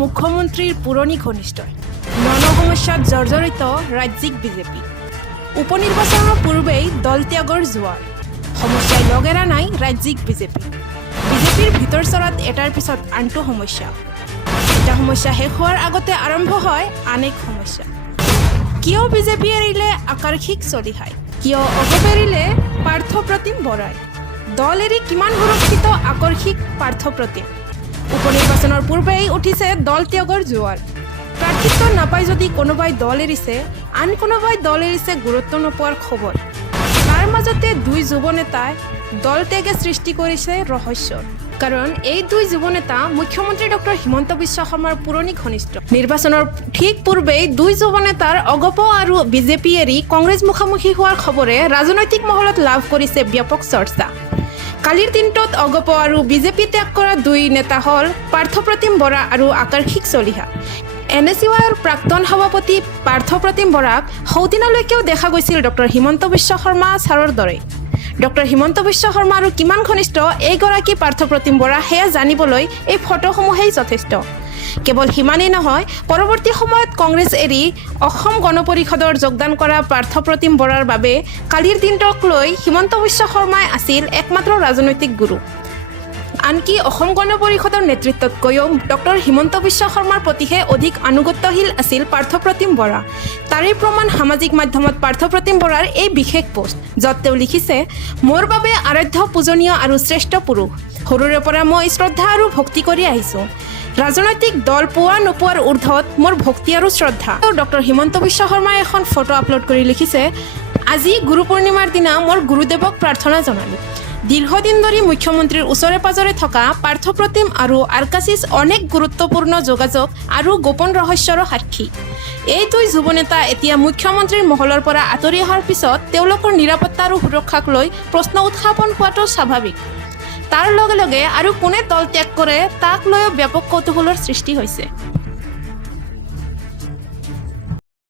মুখ্যমন্ত্ৰীৰ পুৰণি ঘনিষ্ঠ নন সমস্যাত জৰ্জৰিত ৰাজ্যিক বিজেপি উপনিৰ্বাচনৰ পূৰ্বেই দল ত্যাগৰ জোৱাৰ সমস্যাই লগেৰা নাই ৰাজ্যিক বিজেপিৰ ভিতৰ চৰাত এটাৰ পিছত আনটো সমস্যা এটা সমস্যা শেষ হোৱাৰ আগতে আৰম্ভ হয় আন এক সমস্যা কিয় বিজেপি এৰিলে আকৰ্ষিক চলিহাই কিয় অগপ এৰিলে পাৰ্থপ্ৰতিম বৰাই দল এৰি কিমান সুৰক্ষিত আকৰ্ষিক পাৰ্থপ্ৰতিম উপনিৰ্বাচনৰ পূৰ্বেই উঠিছে দল ত্যাগৰ জোৱাৰ প্ৰাৰ্থিত্ব নাপাই যদি কোনোবাই দল এৰিছে আন কোনোবাই দল এৰিছে গুৰুত্ব নোপোৱাৰ খবৰ তাৰ মাজতে দুই যুৱ নেতাই দল ত্যাগে সৃষ্টি কৰিছে ৰহস্যৰ কাৰণ এই দুই যুৱ নেতা মুখ্যমন্ত্ৰী ডক্টৰ হিমন্ত বিশ্ব শৰ্মাৰ পুৰণি ঘনিষ্ঠ নিৰ্বাচনৰ ঠিক পূৰ্বেই দুই যুৱ নেতাৰ অগপ আৰু বিজেপি এৰি কংগ্ৰেছ মুখামুখি হোৱাৰ খবৰে ৰাজনৈতিক মহলত লাভ কৰিছে ব্যাপক চৰ্চা কালিৰ দিনটোত অগপ আৰু বিজেপি ত্যাগ কৰা দুই নেতা হ'ল পাৰ্থপ্ৰতিম বৰা আৰু আকৰ্ষিক চলিহা NSUৰ প্ৰাক্তন সভাপতি পাৰ্থপ্ৰতিম বৰাক সৌদিনালৈকেও দেখা গৈছিল ডক্টৰ হিমন্ত বিশ্ব শৰ্মা ছাৰৰ দৰে ডক্টৰ হিমন্ত বিশ্ব শৰ্মা আৰু কিমান ঘনিষ্ঠ এইগৰাকী পাৰ্থপ্ৰতিম বৰা সেয়া জানিবলৈ এই ফটোসমূহেই যথেষ্ট কেৱল সিমানেই নহয় পৰৱৰ্তী সময়ত কংগ্ৰেছ এৰি অসম গণ পৰিষদৰ যোগদান কৰা পাৰ্থপ্ৰতিম বৰাৰ বাবে কালিৰ দিনটোক লৈ হিমন্ত বিশ্ব শৰ্মাই আছিল একমাত্ৰ ৰাজনৈতিক গুৰু আনকি অসম গণ পৰিষদৰ নেতৃত্বতকৈও ডক্টৰ হিমন্ত বিশ্ব শৰ্মাৰ প্ৰতিহে অধিক আনুগত্যশীল আছিল পাৰ্থপ্ৰতিম বৰা তাৰে প্ৰমাণ সামাজিক মাধ্যমত পাৰ্থপ্ৰতিম বৰাৰ এই বিশেষ পোষ্ট য'ত তেওঁ লিখিছে মোৰ বাবে আৰাধ্য পূজনীয় আৰু শ্ৰেষ্ঠ পুৰুষ সৰুৰে পৰা মই শ্ৰদ্ধা আৰু ভক্তি কৰি আহিছোঁ ৰাজনৈতিক দল পোৱা নোপোৱাৰ ঊৰ্ধত মোৰ ভক্তি আৰু শ্ৰদ্ধা ডক্টৰ হিমন্ত বিশ্ব শৰ্মাই এখন ফটো আপলোড কৰি লিখিছে আজি গুৰু পূৰ্ণিমাৰ দিনা মোৰ গুৰুদেৱক প্ৰাৰ্থনা জনালোঁ দীৰ্ঘদিন ধৰি মুখ্যমন্ত্ৰীৰ ওচৰে পাজৰে থকা পাৰ্থপ্ৰতিম আৰু আৰ্কাছিছ অনেক গুৰুত্বপূৰ্ণ যোগাযোগ আৰু গোপন ৰহস্যৰো সাক্ষী এই দুই যুৱ নেতা এতিয়া মুখ্যমন্ত্ৰীৰ মহলৰ পৰা আঁতৰি অহাৰ পিছত তেওঁলোকৰ নিৰাপত্তা আৰু সুৰক্ষাক লৈ প্ৰশ্ন উত্থাপন হোৱাটো স্বাভাৱিক তাৰ লগে লগে আৰু কোনে দল ত্যাগ কৰে তাক লৈও ব্যাপক কৌতূহলৰ সৃষ্টি হৈছে